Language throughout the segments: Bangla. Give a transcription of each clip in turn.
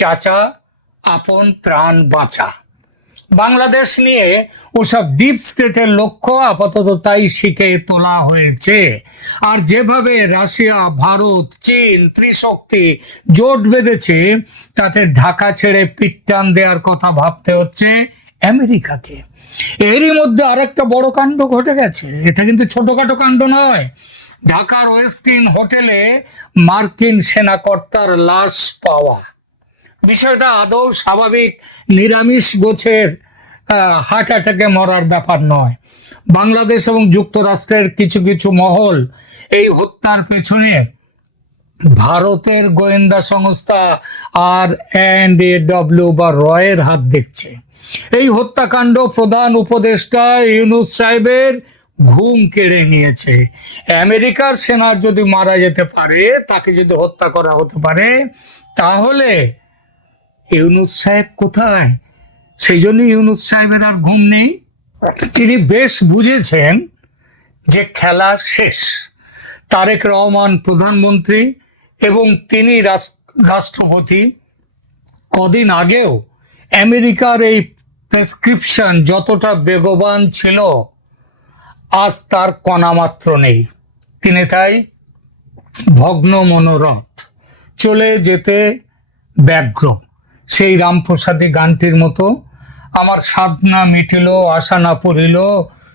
চাচা, আপন প্রাণ বাঁচা। বাংলাদেশ নিয়ে ওসব ডিপ স্টেটের লক্ষ্য আপাতত তাই শিখে তোলা হয়েছে। আর যেভাবে রাশিয়া, ভারত, চীন ত্রিশক্তি জোট বেঁধেছে, তাতে ঢাকা ছেড়ে পিটটান দেওয়ার কথা ভাবতে হচ্ছে আমেরিকাকে। এরই মধ্যে আরেকটা বড় কাণ্ড ঘটে গেছে। এটা কিন্তু ছোটখাটো কাণ্ড নয়। ঢাকার ওয়েস্টিন হোটেলে মার্কিন সেনাকর্তার লাশ পাওয়া। বিষয়টা আদৌ স্বাভাবিক, নিরামিষ গোছের হার্ট অ্যাটাকে মরার ব্যাপার নয়। বাংলাদেশ এবং যুক্তরাষ্ট্রের কিছু কিছু মহল এই হত্যার পেছনে ভারতের গোয়েন্দা সংস্থা আর অ্যান্ড এ ডব্লিউ বা রয়ের হাত দেখছে। এই হত্যাকাণ্ড প্রধান উপদেষ্টা ইউনুস সাহেবের ঘুম কেড়ে নিয়েছে। আমেরিকার সেনা যদি মারা যেতে পারে, তাকে যদি হত্যা করা হতে পারে, তাহলে ইউনুস সাহেব কোথায়? সেই জন্য ইউনুস সাহেবের আর ঘুম নেই। তিনি বেশ বুঝেছেন যে খেলা শেষ। তারেক রহমান প্রধানমন্ত্রী এবং তিনি রাষ্ট্রপতি। কদিন আগেও আমেরিকার এই প্রেসক্রিপশন যতটা বেগবান ছিল, আজ তার কণামাত্র নেই। তিনি তাই ভগ্ন মনোরথ। চলে যেতে ব্যগ্র। সেই রামপ্রসাদী গানটির মতো। আমার সাধনা মিটিল আশা না পড়িল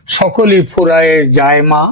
সকলই ফুরায় যায় মা।